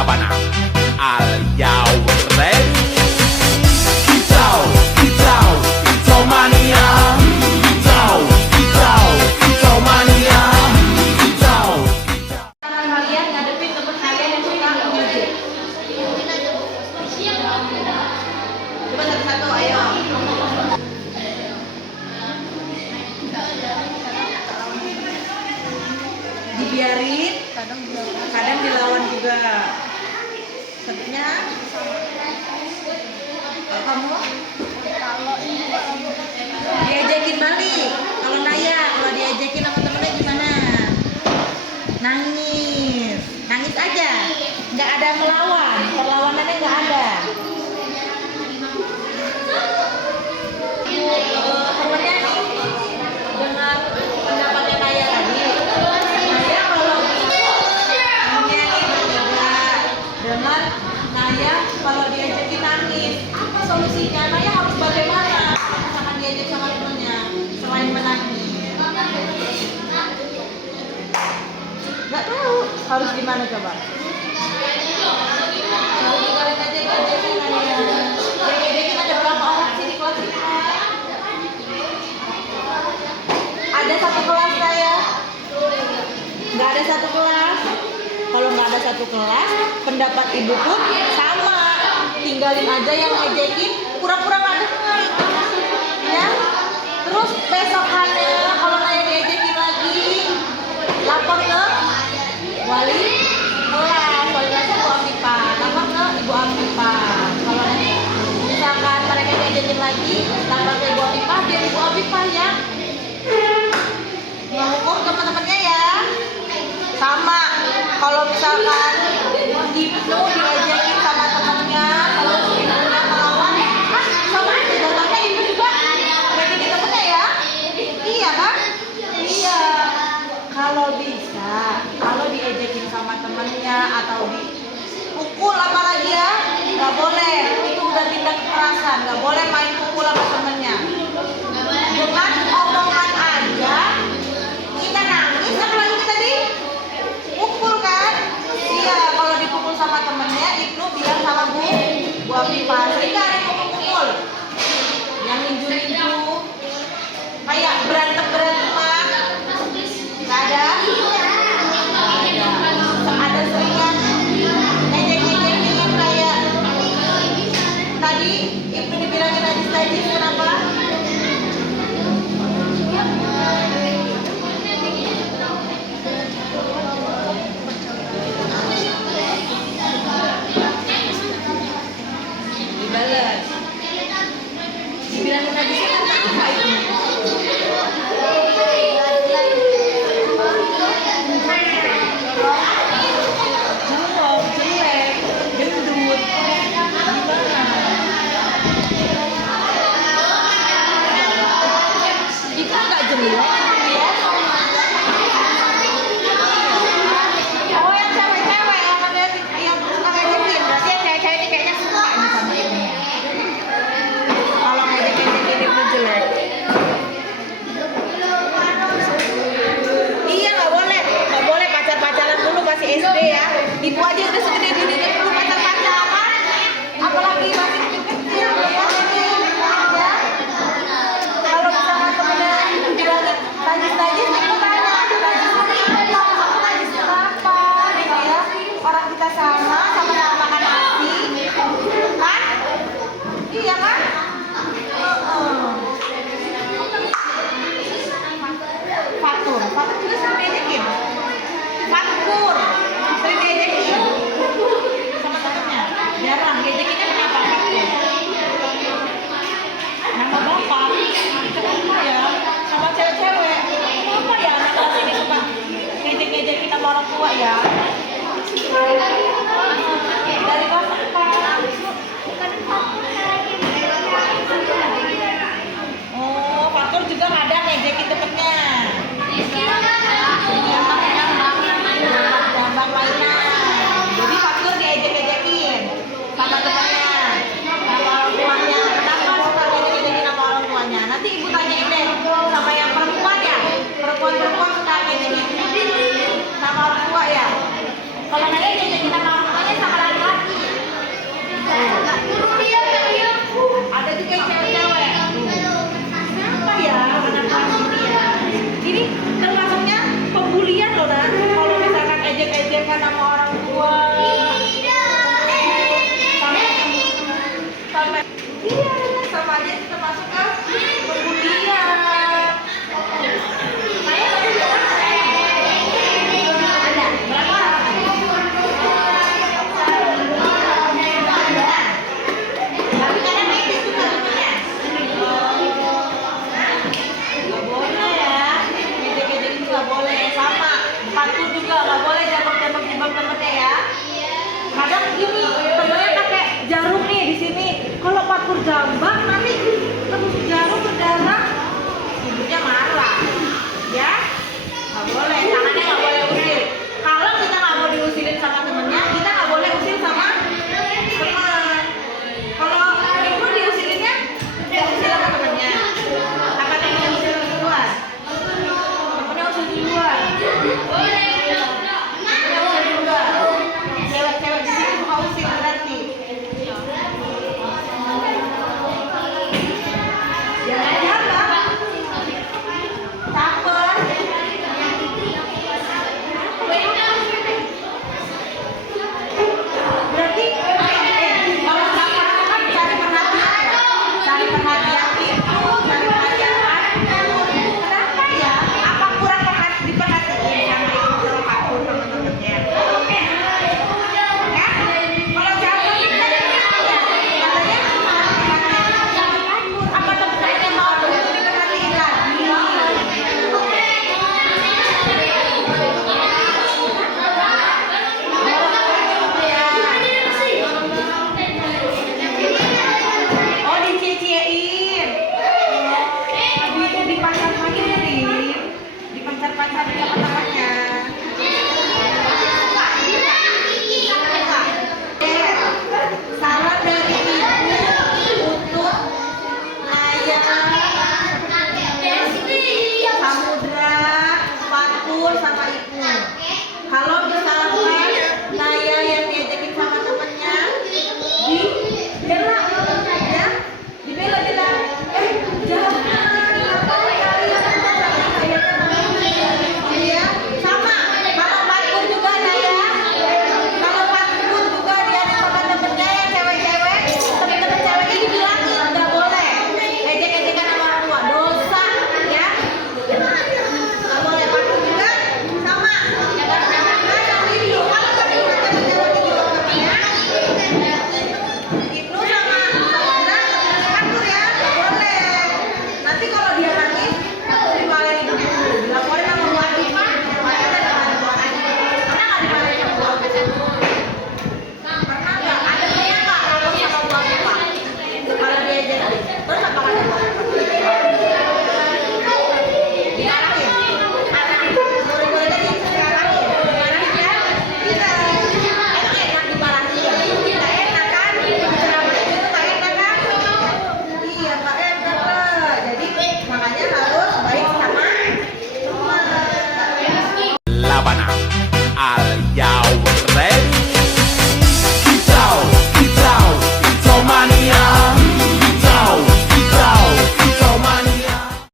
Sabana. Are you ready? Kicau, kicau, kicau mania. Kicau, kicau, kicau mania. Kicau, kicau. Kalian ngadepin temen kalian yang suka music. Coba satu-satu, ayo. Dibiarin, kadang dilawan juga. Sebutnya kamu diajakin balik. Kalau Naya, kalau diajakin sama temennya gimana? Nangis, nangis aja, nggak ada melawan, perlawanannya nggak ada. Temennya nih dengar pendapatnya Naya tadi. Naya kalau temennya nih bertiga dengar Naya kalau diajakin nangis, apa solusinya? Naya harus bagaimana? Misalkan diajak sama temennya selain menangis. Nggak tahu harus gimana coba. Kalau tinggalin aja diajakin Naya. Diajakin ada berapa orang sih di kelas ini? Ada satu kelas saya. Nggak ada satu kelas. Kalau nggak ada satu kelas, pendapat ibu pun sama. Tinggalin aja yang ngejekin, pura-pura nggak dengar. Ya. Terus besokannya kalau Naya diajakin lagi, lapor ke wali kelas, wali kelasnya Bu Afifa, lapor ke Ibu Afifa. Kalau nanti misalkan mereka diajakin lagi, lapor ke Ibu Afifa, biar Ibu Afifa yang menghukum teman-temannya ya. Sama, kalau misalkan Ibnu diajakin sama temannya, kalau Ibnunya melawan, sama aja datangnya Ibnu juga diajakin temennya ya. Iya kan? Iya. Kalau bisa, kalau diajakin sama temennya atau dipukul apalagi ya, nggak boleh. Itu udah tindak kekerasan, nggak boleh main pukul sama temennya. Dengan omongan aja kita nangis, apalagi kita dipukul kan? Iya, kalau dipukul sama temennya, Ibnu bilang sama Bu Afifah, sehingga ada yang pukul, yang ninju-ninju, kayak berantem-beranteman, nggak ada. Ada seringan ngejek-ngejekin kayak tadi Ibnu dibilangin najis-najis, kenapa? Dibalas. Dibilangin najis karena apa itu? Jorok, jelek, gendut. Gimana? Itu nggak jelek. Oh, yang cewek-cewek yang suka ngejekin, berarti yang cewek-cewek ini kayaknya suka nih sama ini. Kalau ngejekin itu jelek. Iya, nggak boleh pacar-pacaran dulu masih SD ya. Ibu aja udah segede gini dulu pacar-pacaran, apalagi masih kecil-kecil ya. Kalau misalnya temennya bilangin najis-najis, ibu tanya najis kenapa gitu ya. Orang kita sama-sama makan nasi kan? Iya kan? Fatur juga sering diajakin. Fatkur sering diajakin sama temennya. Jarang diajakinnya kenapa Fatkur? Nama bapak kenapa ya? Sama cewek-cewek kenapa ya anak kelas ini suka ngejek-ngejekin sama orang tua ya? Dari kelas apa? di sini. Kalau parkur jambak nanti tembus jarum berdarah, ibunya marah. Ya, nggak boleh. Tangannya nggak boleh usil. Kalau kita nggak mau diusilin sama temennya,